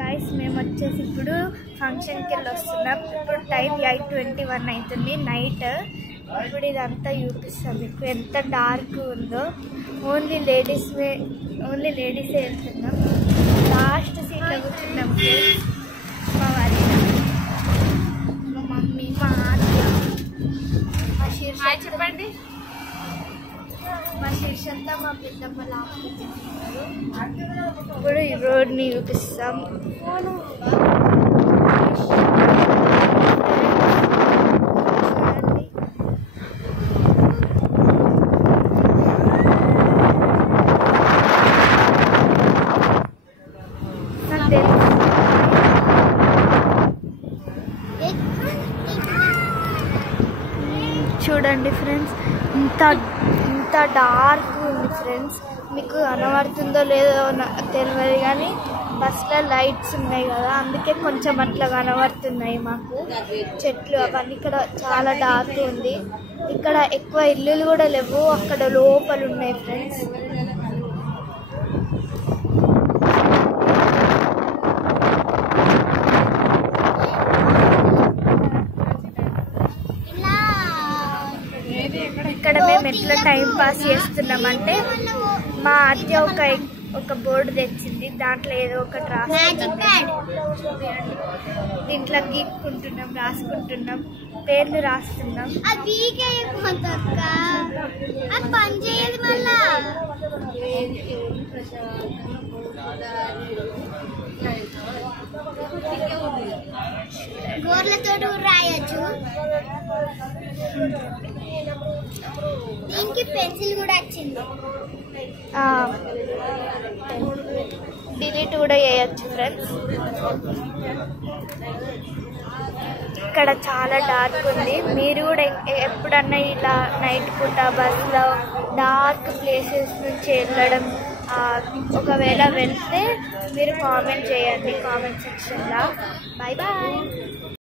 Guys మేము వచ్చేసి ఇప్పుడు ఫంక్షన్ కి వస్తున్నాం. ఇప్పుడు టైం 8:21 అవుతుంది నైట్. ఇప్పుడు ఇదంతా చూపిస్తాం మీకు ఎంత డార్క్ ఉందో. ఓన్లీ లేడీస్ వెళ్తున్నాం. లాస్ట్ సీట్లో కూర్చున్నాం. మా వారి మా మమ్మీ మా ఆంటీ మా శీర్ష చెప్పండి. మా శీర్షంతా మా పెద్దమ్మ లాస్ట్ ఇప్పుడు ఈ రోడ్ని చూపిస్తాం. చూడండి ఫ్రెండ్స్, ఇంత డార్క్ ఉంది ఫ్రెండ్స్. మీకు కనబడుతుందో లేదో తెలియదు కానీ బస్లో లైట్స్ ఉన్నాయి కదా, అందుకే కొంచెం అట్లా కనబడుతున్నాయి మాకు. చెట్లు అవన్నీ ఇక్కడ చాలా డార్క్ ఉంది. ఇక్కడ ఎక్కువ ఇల్లులు కూడా లేవు, అక్కడ లోపలు ఉన్నాయి ఫ్రెండ్స్. ఇక్కడ మేము ఎట్లా టైం పాస్ చేస్తున్నామంటే మా అత్య ఒక బోర్డు తెచ్చింది, దాంట్లో ఏదో ఒకటి రాసుకుంటున్నాం. దీంట్లో గీక్కుంటున్నాం, రాసుకుంటున్నాం, పేర్లు రాస్తున్నాం. గోర్లతో రాయొచ్చు. దీనికి పెన్సిల్ కూడా వచ్చింది, డిలీట్ కూడా చేయొచ్చు ఫ్రెండ్స్. ఇక్కడ చాలా డార్క్ ఉంది. మీరు కూడా ఎప్పుడన్నా ఇలా నైట్ పూట బస్లో డార్క్ ప్లేసెస్ నుంచి వెళ్ళడం ఒకవేళ వెళ్తే మీరు కామెంట్ చేయండి కామెంట్ సెక్షన్లో. Bye bye.